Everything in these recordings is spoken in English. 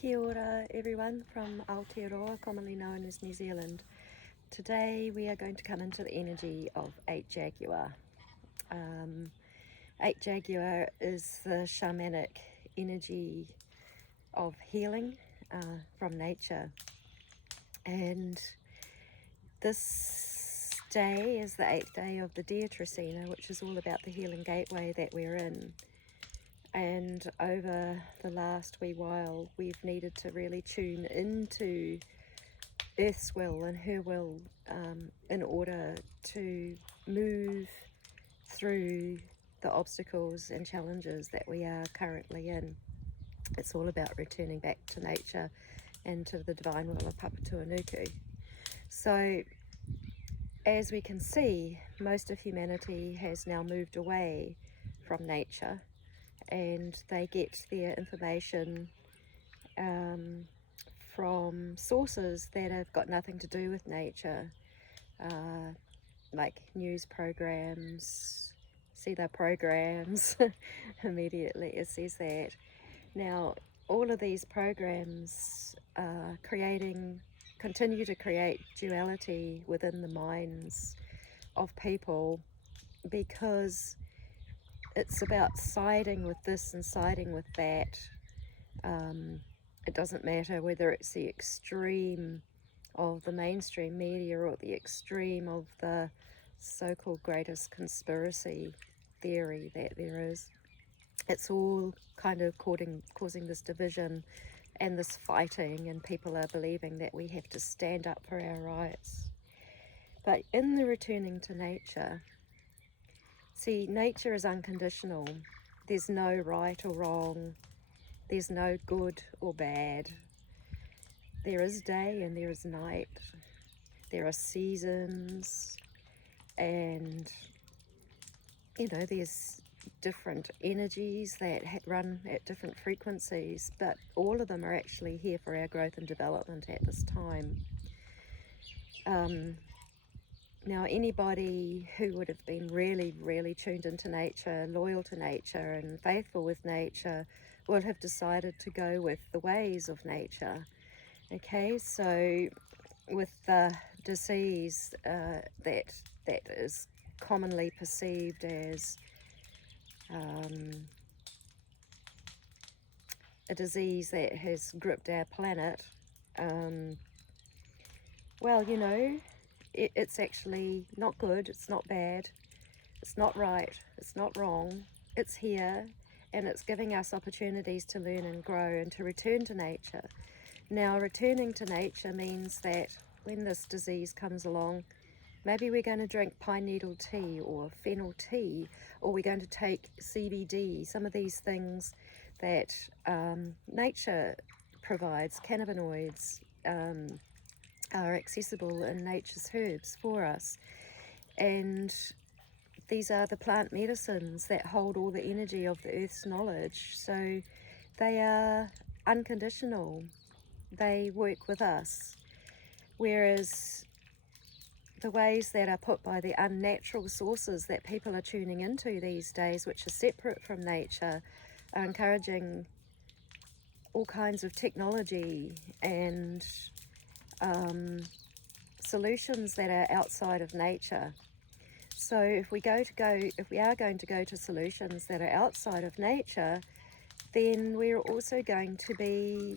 Kia ora everyone from Aotearoa, commonly known as New Zealand. Today we are going to come into the energy of 8 Jaguar. 8 Jaguar is the shamanic energy of healing from nature, and this day is the 8th day of the Dia Trecina, which is all about the healing gateway that we're in. And over the last wee while, we've needed to really tune into Earth's will and her will in order to move through the obstacles and challenges that we are currently in. It's all about returning back to nature and to the divine will of Papatūānuku. So, as we can see, most of humanity has now moved away from nature, and they get their information from sources that have got nothing to do with nature, like news programs. See their programs immediately it says that. Now all of these programs continue to create duality within the minds of people, because it's about siding with this and siding with that. It doesn't matter whether it's the extreme of the mainstream media or the extreme of the so-called greatest conspiracy theory that there is. It's all kind of causing this division and this fighting, and people are believing that we have to stand up for our rights. But in the returning to nature, see, nature is unconditional. There's no right or wrong. There's no good or bad. There is day and there is night. There are seasons, and there's different energies that run at different frequencies, but all of them are actually here for our growth and development at this time. Now, anybody who would have been really, really tuned into nature, loyal to nature and faithful with nature, will have decided to go with the ways of nature. Okay, so with the disease that is commonly perceived as a disease that has gripped our planet, well, it's actually not good, it's not bad, it's not right, it's not wrong. It's here, and it's giving us opportunities to learn and grow and to return to nature. Now, returning to nature means that when this disease comes along, maybe we're going to drink pine needle tea or fennel tea, or we're going to take CBD, some of these things that nature provides, cannabinoids, are accessible in nature's herbs for us. And these are the plant medicines that hold all the energy of the earth's knowledge. So they are unconditional. They work with us. Whereas the ways that are put by the unnatural sources that people are tuning into these days, which are separate from nature, are encouraging all kinds of technology and solutions that are outside of nature. So if we are going to go to solutions that are outside of nature, then we're also going to be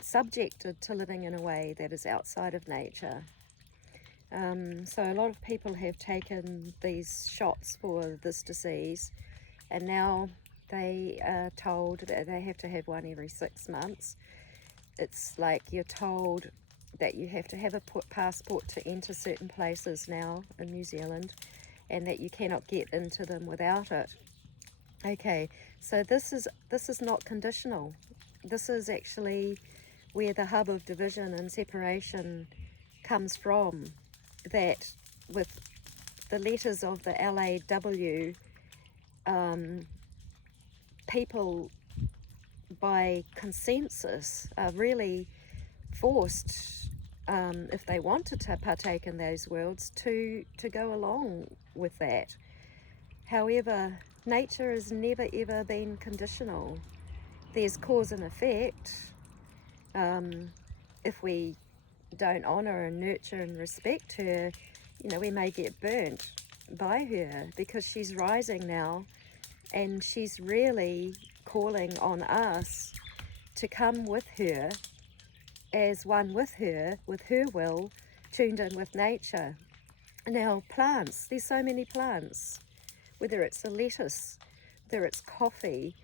subjected to living in a way that is outside of nature. So a lot of people have taken these shots for this disease, and now they are told that they have to have one every 6 months. It's like you're told that you have to have a passport to enter certain places now in New Zealand, and that you cannot get into them without it. Okay, so this is not conditional. This is actually where the hub of division and separation comes from, that with the letters of the LAW, people by consensus are really forced, if they wanted to partake in those worlds, to go along with that. However, nature has never ever been conditional. there's cause and effect. If we don't honour and nurture and respect her, you know, we may get burnt by her, because she's rising now, and she's really calling on us to come with her, as one with her will, tuned in with nature. Now, plants, there's so many plants, whether it's a lettuce, whether it's coffee,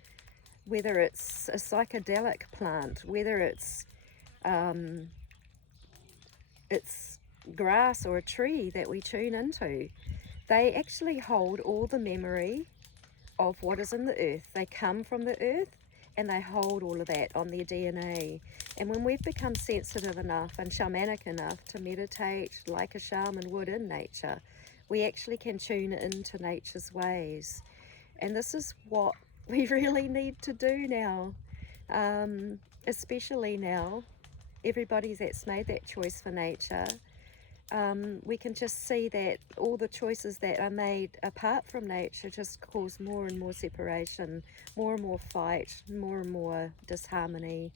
whether it's a psychedelic plant, whether it's grass or a tree that we tune into. They actually hold all the memory of what is in the earth. They come from the earth, and they hold all of that on their DNA. And when we've become sensitive enough and shamanic enough to meditate like a shaman would in nature, we actually can tune into nature's ways. And this is what we really need to do now, especially now. Everybody that's made that choice for nature, we can just see that all the choices that are made apart from nature just cause more and more separation, more and more fight, more and more disharmony,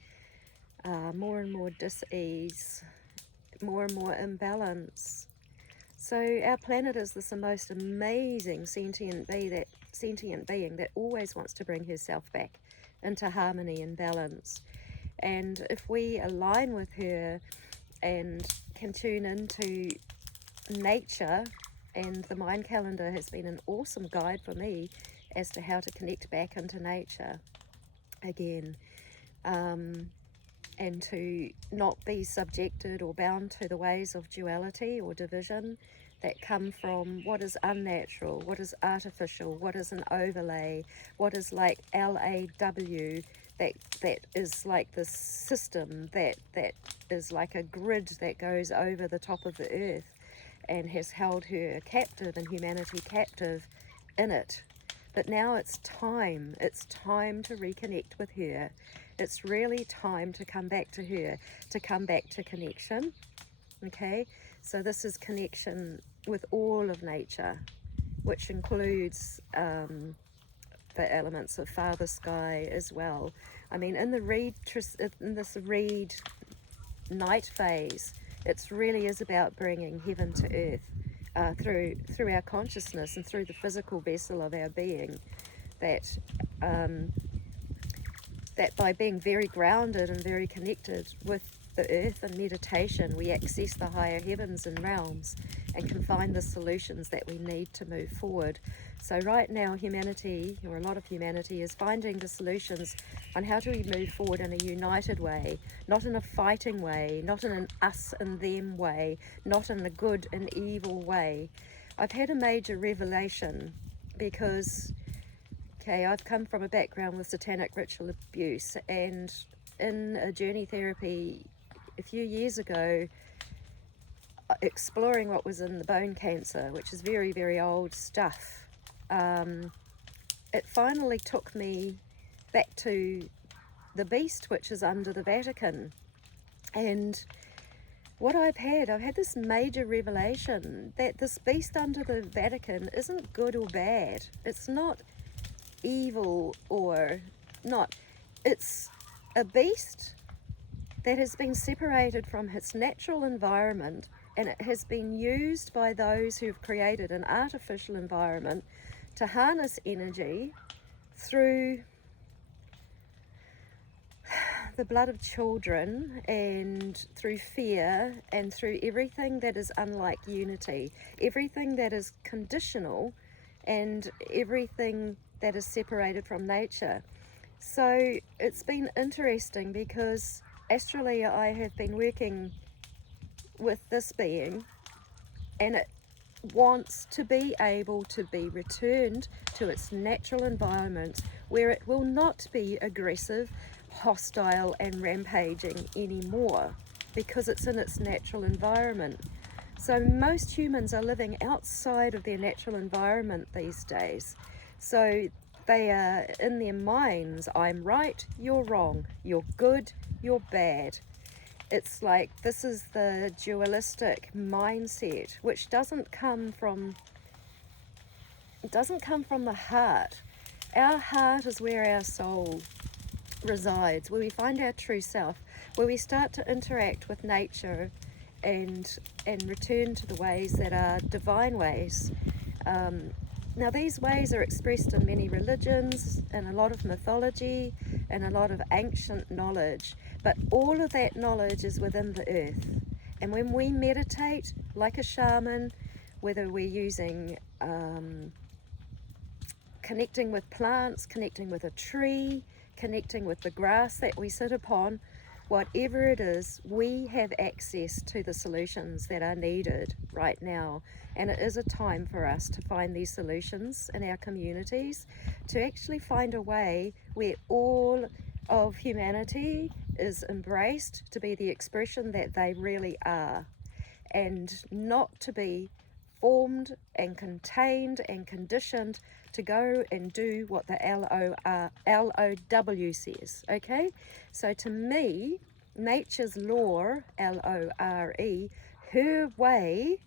more and more dis-ease, more and more imbalance. So our planet is this most amazing sentient being that always wants to bring herself back into harmony and balance. And if we align with her and can tune into nature, and the mind calendar has been an awesome guide for me as to how to connect back into nature again, and to not be subjected or bound to the ways of duality or division that come from what is unnatural, what is artificial, what is an overlay, what is like LAW, that is like this system that is like a grid that goes over the top of the earth and has held her captive and humanity captive in it. But now it's time to reconnect with her. It's really time to come back to her, to come back to connection. Okay, so this is connection with all of nature, which includes the elements of Father Sky as well. I mean, in this reed night phase, it really is about bringing heaven to earth through our consciousness and through the physical vessel of our being. That by being very grounded and very connected with the earth and meditation, we access the higher heavens and realms and can find the solutions that we need to move forward. So right now, humanity, or a lot of humanity, is finding the solutions on how do we move forward in a united way, not in a fighting way, not in an us and them way, not in a good and evil way. I've had a major revelation because, okay, I've come from a background with satanic ritual abuse, and in a journey therapy a few years ago, exploring what was in the bone cancer, which is very, very old stuff, it finally took me back to the beast which is under the Vatican. And what I've had this major revelation that this beast under the Vatican isn't good or bad. It's not evil or not. It's a beast that has been separated from its natural environment, and it has been used by those who've created an artificial environment to harness energy through the blood of children and through fear and through everything that is unlike unity, everything that is conditional and everything that is separated from nature. So it's been interesting because astrally I have been working with this being, and it wants to be able to be returned to its natural environment where it will not be aggressive, hostile and rampaging anymore, because it's in its natural environment. So most humans are living outside of their natural environment these days. So they are in their minds, I'm right, you're wrong, you're good, you're bad. It's like this is the dualistic mindset, which doesn't come from the heart. Our heart is where our soul resides, where we find our true self, where we start to interact with nature and return to the ways that are divine ways. Now these ways are expressed in many religions, in a lot of mythology, and a lot of ancient knowledge, but all of that knowledge is within the earth. And when we meditate like a shaman, whether we're using connecting with plants, connecting with a tree, connecting with the grass that we sit upon, whatever it is, we have access to the solutions that are needed right now. And it is a time for us to find these solutions in our communities, to actually find a way where all of humanity is embraced to be the expression that they really are, and not to be formed and contained and conditioned to go and do what the LOW says, okay? So to me, nature's law, LORE, her way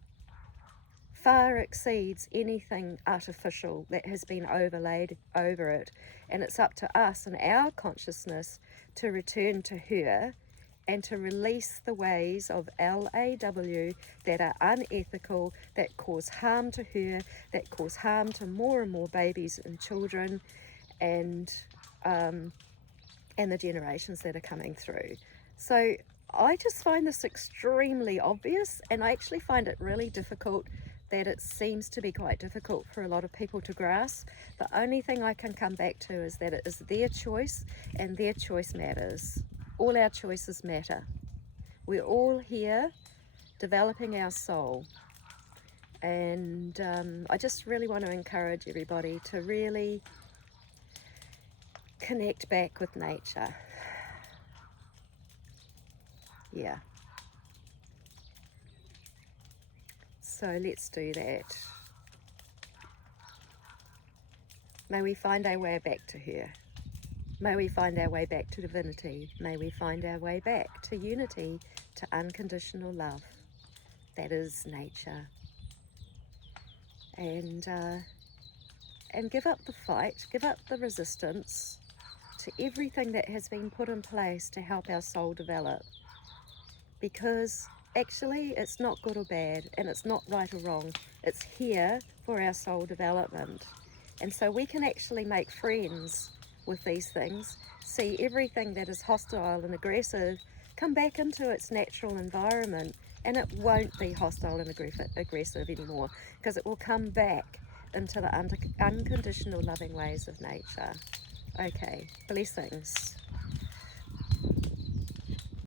far exceeds anything artificial that has been overlaid over it. And it's up to us and our consciousness to return to her and to release the ways of LAW that are unethical, that cause harm to her, that cause harm to more and more babies and children, and the generations that are coming through. So I just find this extremely obvious, and I actually find it really difficult, that it seems to be quite difficult for a lot of people to grasp. The only thing I can come back to is that it is their choice, and their choice matters. All our choices matter. We're all here developing our soul. And I just really want to encourage everybody to really connect back with nature. Yeah. So let's do that. May we find our way back to her. May we find our way back to divinity. May we find our way back to unity, to unconditional love. That is nature. And give up the fight, give up the resistance to everything that has been put in place to help our soul develop. Because actually it's not good or bad, and it's not right or wrong. It's here for our soul development. And so we can actually make friends with these things, see everything that is hostile and aggressive come back into its natural environment, and it won't be hostile and aggressive anymore, because it will come back into the unconditional loving ways of nature. Okay, blessings.